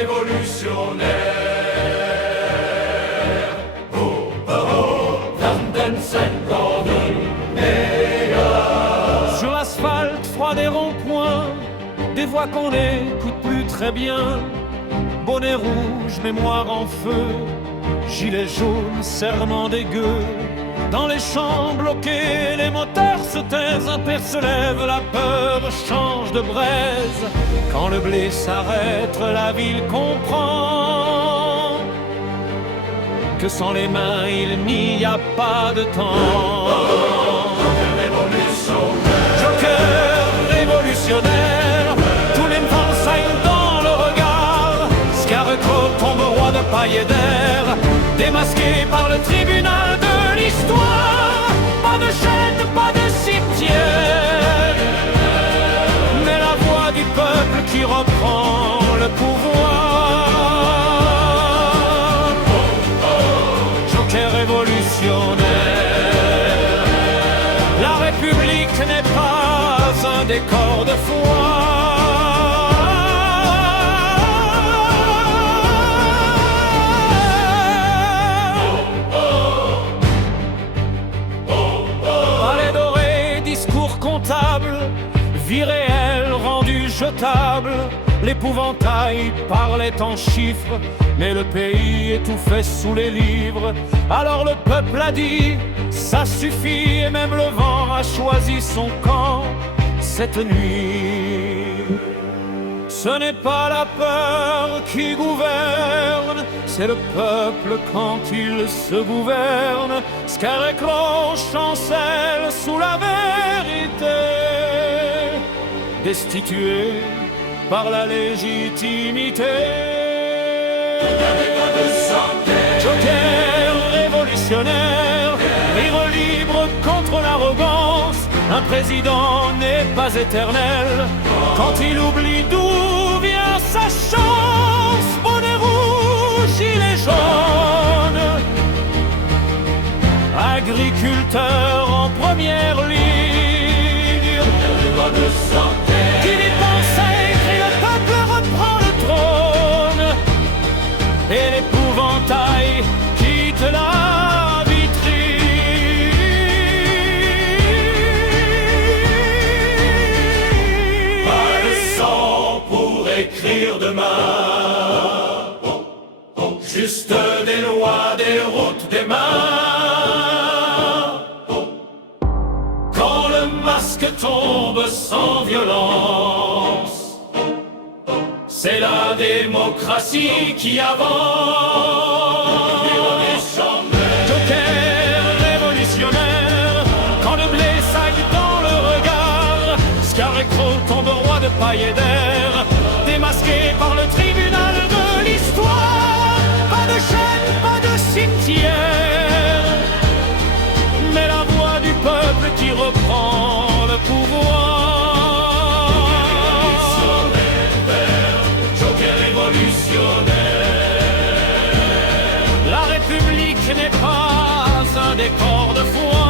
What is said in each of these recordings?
révolutionnaire. Oh, oh, oh, sur l'asphalte froid des ronds-points, des voix qu'on n'écoute plus très bien. Bonnet rouge, mémoire en feu, gilet jaune, serment des gueux. Dans les champs bloqués, les moteurs se taisent, un père se lève, la peur change de braise. Quand le blé s'arrête, la ville comprend que sans les mains, il n'y a pas de temps. Joker révolutionnaire, tous les vents saillent dans le regard. Scarecrow tombe roi de paille et d'air, démasqué par le tribunal de l'histoire. Pas de chaîne, pas de cimetière, mais la voix du peuple qui reprend le pouvoir. Joker révolutionnaire, la République n'est pas un décor de foire. Vie réelle rendue jetable, l'épouvantail parlait en chiffres, mais le pays étouffait sous les livres. Alors le peuple a dit, ça suffit, et même le vent a choisi son camp cette nuit. Ce n'est pas la peur qui gouverne, c'est le peuple quand il se gouverne. Scarecrow chancelle sous la vérité, destitué par la légitimité. Joker révolutionnaire, rire libre contre l'arrogance. Un président n'est pas éternel quand il oublie d'où vient sa chance. Bonnet rouge, gilet jaune, agriculteur en première ligne. Qui n'y pense à écrire, le peuple reprend le trône, et l'épouvantail quitte la vitrine. Pas de sang pour écrire demain, juste des lois, des routes, des mains. Quand le masque tombe sans violence, c'est la démocratie qui avance. Joker révolutionnaire, quand le blé saille dans le regard. Scarecrow tombe roi de paille et d'air, démasqué par le tribunal de l'histoire. Pas de chaîne, pas de cimetière, mais la voix du peuple qui reprend le pouvoir. Joker révolutionnaire, la République n'est pas un décor de foire.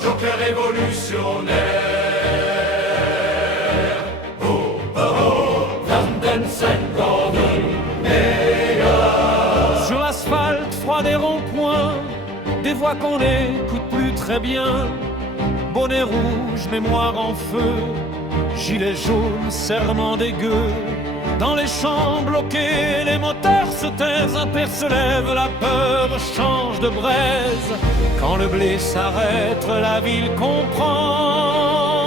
Joker révolutionnaire. Oh, oh, oh, sur l'asphalte froid des ronds-points, des voix qu'on n'écoute plus très bien. Bonnet rouge, mémoire en feu, gilet jaune, serment des gueux. Dans les champs bloqués, les moteurs se taisent, un père se lève, la peur change de braise. Quand le blé s'arrête, la ville comprend